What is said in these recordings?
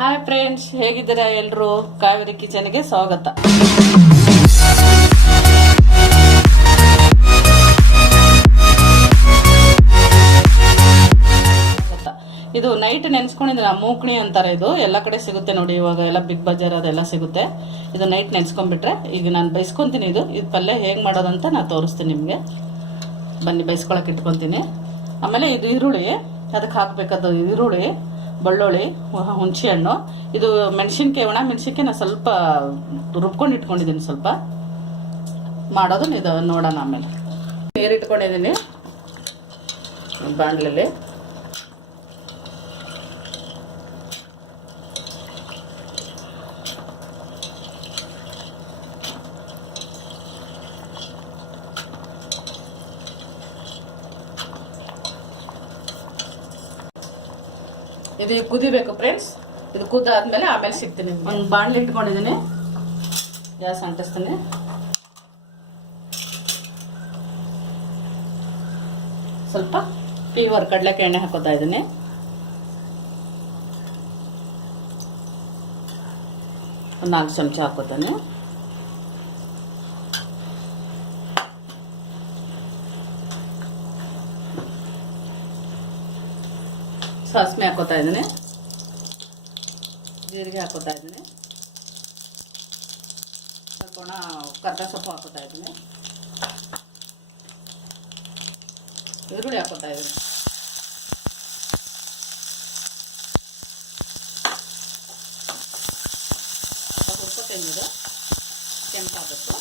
Hi friends, ಹೇಗಿದ್ದೀರಾ ಎಲ್ಲರೂ? ಕಾವೇರಿ ಕಿಚನ್ಗೆ ಸ್ವಾಗತ. ಇದು ನೈಟ್ ನೆನ್ಸ್ಕೊಂಡಿದ್ರೆ ಮೂಕ್ಣಿ ಅಂತಾರೆ. ಇದು ಎಲ್ಲ ಕಡೆ ಸಿಗುತ್ತೆ ನೋಡಿ, ಇವಾಗ ಎಲ್ಲ ಬಿಗ್ ಬಜಾರ್ ಅದೆಲ್ಲ ಸಿಗುತ್ತೆ. ಇದು ನೈಟ್ ನೆನ್ಸ್ಕೊಂಡ್ಬಿಟ್ರೆ ಈಗ ನಾನು ಬೈಸ್ಕೊಂತೀನಿ. ಇದು ಪಲ್ಯ ಹೇಗೆ ಮಾಡೋದಂತ ನಾನು ತೋರಿಸ್ತೀನಿ ನಿಮಗೆ. ಬನ್ನಿ ಬೈಸ್ಕೊಳಕ್ಕೆ ಇಟ್ಕೊತೀನಿ. ಆಮೇಲೆ ಇದು ಈರುಳ್ಳಿ, ಅದಕ್ಕೆ ಹಾಕಬೇಕಾದ ಈರುಳ್ಳಿ, ಬೆಳ್ಳುಳ್ಳಿ, ಹುಣಸೆ ಹಣ್ಣು, ಇದು ಮೆಣಸಿನ್ಕಾಯಿ, ಒಣ ಮೆಣಸಿನ್ಕಾಯಿ ನಾನು ಸ್ವಲ್ಪ ರುಬ್ಕೊಂಡು ಇಟ್ಕೊಂಡಿದ್ದೀನಿ. ಸ್ವಲ್ಪ ಮಾಡೋದು ಇದು ನೋಡೋಣ. ಆಮೇಲೆ ನೀರು ಇಟ್ಕೊಂಡಿದ್ದೀನಿ ಬಾಣಲೆಯಲ್ಲಿ. ಇದು ಕುದಿಬೇಕು ಫ್ರೆಂಡ್ಸ್. ಇದು ಕುದ್ದಾದ್ಮೇಲೆ ಆಮೇಲೆ ಸಿಗ್ತೀನಿ. ಒಂದು ಬಾಣಲೆ ಇಟ್ಕೊಂಡಿದ್ದೀನಿ, ಗ್ಯಾಸ್ ಅಂಟಿಸ್ತೀನಿ. ಸ್ವಲ್ಪ ಪ್ಯೂರ್ ಕಡಲೆಕಾಯಿ ಎಣ್ಣೆ ಹಾಕೋತಾ ಇದ್ದೀನಿ. ಒಂದು 4 ಚಮಚ ಹಾಕೋತಾನೆ. ಸಾಸಿವೆ ಹಾಕೋತಾ ಇದ್ದೀನಿ, ಜೀರಿಗೆ ಹಾಕೋತಾ ಇದ್ದೀನಿ, ಸ್ವಲ್ಪ ಕರ್ಬೇವಿನ ಸೊಪ್ಪು ಹಾಕೋತಾ ಇದ್ದೀನಿ, ಈರುಳ್ಳಿ ಹಾಕೋತಾ ಇದ್ದೀನಿ. ಸ್ವಲ್ಪ ಹುರ್ಕೊತಿದ್ದು ಕೆಂಪಾಗಬೇಕು.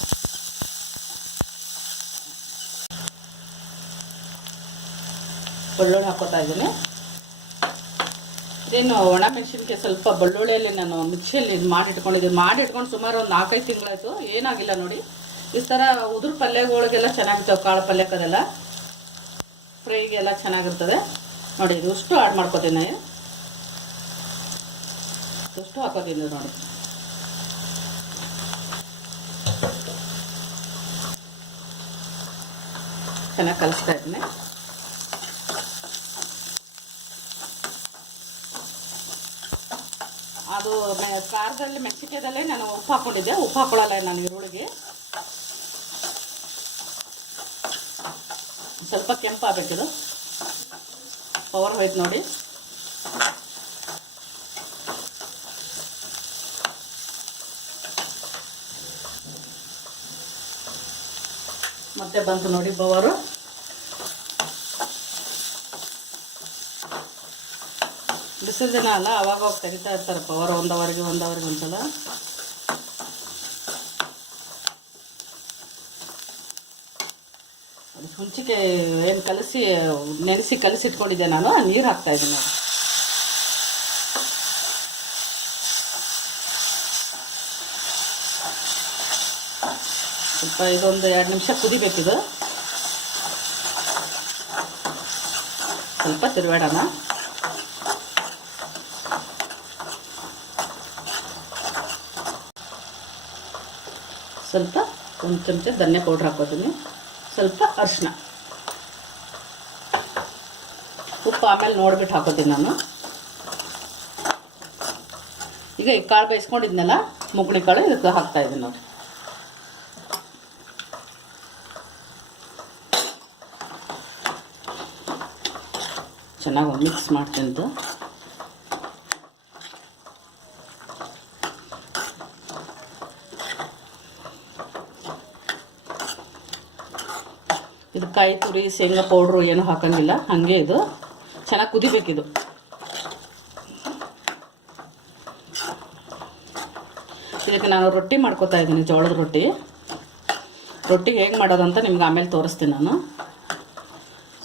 ಬೆಳ್ಳುಳ್ಳಿ ಹಾಕೋತಾ ಇದ್ದೀನಿ. ಇದೇನು ಒಣ ಮೆಣಸಿನ್ಕಾಯಿ ಸ್ವಲ್ಪ ಬೆಳ್ಳುಳ್ಳಿಯಲ್ಲಿ ನಾನು ಮಿಕ್ಸಿಯಲ್ಲಿ ಮಾಡಿಟ್ಕೊಂಡು ಸುಮಾರು ಒಂದು 4-5 ತಿಂಗಳಾಯಿತು. ಏನಾಗಿಲ್ಲ ನೋಡಿ. ಈ ಥರ ಉದುರು ಪಲ್ಯಗಳಿಗೆಲ್ಲ ಚೆನ್ನಾಗಿರ್ತವೆ. ಕಾಳು ಪಲ್ಯಕ್ಕದೆಲ್ಲ ಫ್ರೈಗೆಲ್ಲ ಚೆನ್ನಾಗಿರ್ತದೆ ನೋಡಿ. ಇದು ಇಷ್ಟು ಆಡ್ ಮಾಡ್ಕೋತೀನಿ, ಇಷ್ಟು ಹಾಕೋತೀನಿ ನೋಡಿ. ಚೆನ್ನಾಗಿ ಕಲಿಸ್ತಾ ಇದ್ದೀನಿ. ಅದು ಖಾರದಲ್ಲಿ ಮೆಣಸಿನ್ಕಾಯದಲ್ಲೇ ನಾನು ಉಪ್ಪು ಹಾಕ್ಕೊಂಡಿದ್ದೆ. ಉಪ್ಪು ಹಾಕೊಳ್ಳಲ್ಲ ನಾನು ಈರುಳ್ಳಿಗೆ. ಸ್ವಲ್ಪ ಕೆಂಪಾಗಬೇಕಿದು, ಪವರ್ ಹೋಯ್ತು ನೋಡಿ. ಮತ್ತೆ ಬಂತು ನೋಡಿ ಪವರು. ಬಿಸಿಲು ದಿನ ಅಲ್ಲ, ಅವಾಗ ತೆಗಿತಾ ಇರ್ತಾರೆ ಪವರ್. ಒಂದವರೆಗೆ ಒಂದ್ಸಲ. ಅದು ಹುಂಚಿಕೆ ಏನು ನೆನೆಸಿ ಕಲಸಿಟ್ಕೊಂಡಿದ್ದೆ ನಾನು. ನೀರು ಹಾಕ್ತಾ ಇದ್ದೀನಿ ನೋಡಿ. ಸ್ವಲ್ಪ ಇದೊಂದು 2 ನಿಮಿಷ ಕುದಿಬೇಕಿದು. ಸ್ವಲ್ಪ ತಿರುವಾಡೋಣ. ಸ್ವಲ್ಪ 1 ಚಮಚ ಧನಿಯಾ ಪೌಡ್ರ್ ಹಾಕೋತೀನಿ, ಸ್ವಲ್ಪ ಅರಿಶಿನ, ಉಪ್ಪು ಆಮೇಲೆ ನೋಡ್ಬಿಟ್ಟು ಹಾಕೋತೀನಿ ನಾನು. ಈಗ ಈ ಕಾಳು ಬೇಯಿಸ್ಕೊಂಡಿದ್ನಲ್ಲ, ಮುಗುಳಿ ಕಾಳು, ಇದಕ್ಕೆ ಹಾಕ್ತಾ ಇದ್ದೀನಿ ನೋಡಿ. ಚೆನ್ನಾಗಿ ಮಿಕ್ಸ್ ಮಾಡ್ತೀನಿ. ಇದು ಕಾಯಿ ತುರಿ, ಶೇಂಗಾ ಪೌಡ್ರು ಏನೂ ಹಾಕಂಗಿಲ್ಲ, ಹಾಗೆ ಇದು ಚೆನ್ನಾಗಿ ಕುದಿಬೇಕಿದು. ಇದಕ್ಕೆ ನಾನು ರೊಟ್ಟಿ ಮಾಡ್ಕೋತಾ ಇದ್ದೀನಿ, ಜೋಳದ ರೊಟ್ಟಿ. ರೊಟ್ಟಿಗೆ ಹೇಗೆ ಮಾಡೋದಂತ ನಿಮ್ಗೆ ಆಮೇಲೆ ತೋರಿಸ್ತೀನಿ ನಾನು.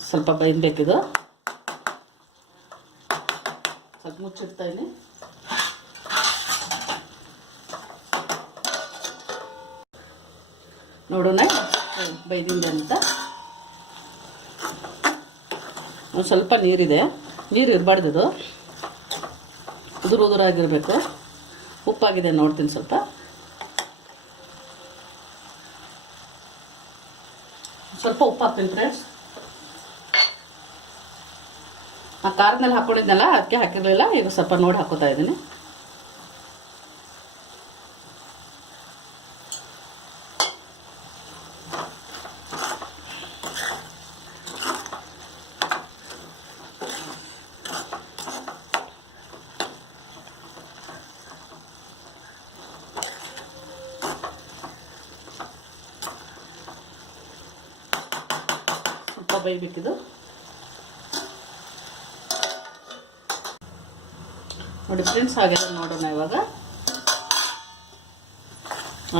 ಸ್ವಲ್ಪ ಬೇಯಬೇಕಿದು. ಸ್ವಲ್ಪ ಮುಚ್ಚಿಡ್ತಾ ಇದ್ದೀನಿ. ನೋಡೋಣ ಬೈದಿಂದ ಅಂತ. ಒಂದು ಸ್ವಲ್ಪ ನೀರಿದೆ, ನೀರು ಇರಬಾರ್ದು, ಉದುರಾಗಿರಬೇಕು. ಉಪ್ಪಾಗಿದೆ ನೋಡ್ತೀನಿ ಸ್ವಲ್ಪ. ಉಪ್ಪು ಹಾಕ್ತೀನಿ ಫ್ರೆಂಡ್ಸ್. ಆ ಖಾರದ ಮೇಲೆ ಹಾಕ್ಕೊಂಡಿದ್ನಲ್ಲ, ಅದಕ್ಕೆ ಹಾಕಿರಲಿಲ್ಲ. ಈಗ ಸ್ವಲ್ಪ ನೋಡಿ ಹಾಕೋತಾ ಇದ್ದೀನಿ. ಬೇಯಬೇಕಿದು. ನೋಡಿ ಫ್ರೆಂಡ್ಸ್, ಹಾಗೆಲ್ಲ ನೋಡೋಣ ಇವಾಗ.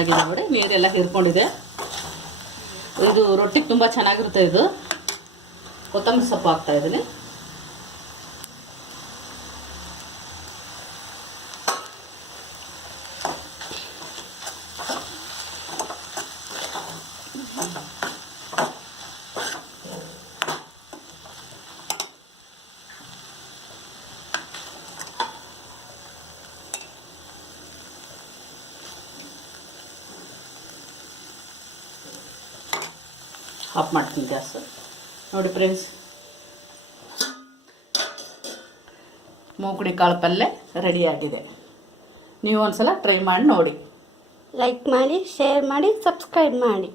ಆಗಿದೆ ನೋಡಿ, ನೀರೆಲ್ಲ ಹೀರ್ಕೊಂಡಿದೆ. ಇದು ರೊಟ್ಟಿಗೆ ತುಂಬ ಚೆನ್ನಾಗಿರುತ್ತೆ. ಇದು ಕೊತ್ತಂಬರಿ ಸೊಪ್ಪು ಹಾಕ್ತಾ ಇದ್ದೀನಿ. ಆಫ್ ಮಾಡ್ತೀನಿ ಗ್ಯಾಸ್. ನೋಡಿ ಫ್ರೆಂಡ್ಸ್, ಮೂಕಣಿ ಕಾಳು ಪಲ್ಯ ರೆಡಿಯಾಗಿದೆ. ನೀವು ಒಂದ್ಸಲ ಟ್ರೈ ಮಾಡಿ ನೋಡಿ. ಲೈಕ್ ಮಾಡಿ, ಶೇರ್ ಮಾಡಿ, ಸಬ್ಸ್ಕ್ರೈಬ್ ಮಾಡಿ.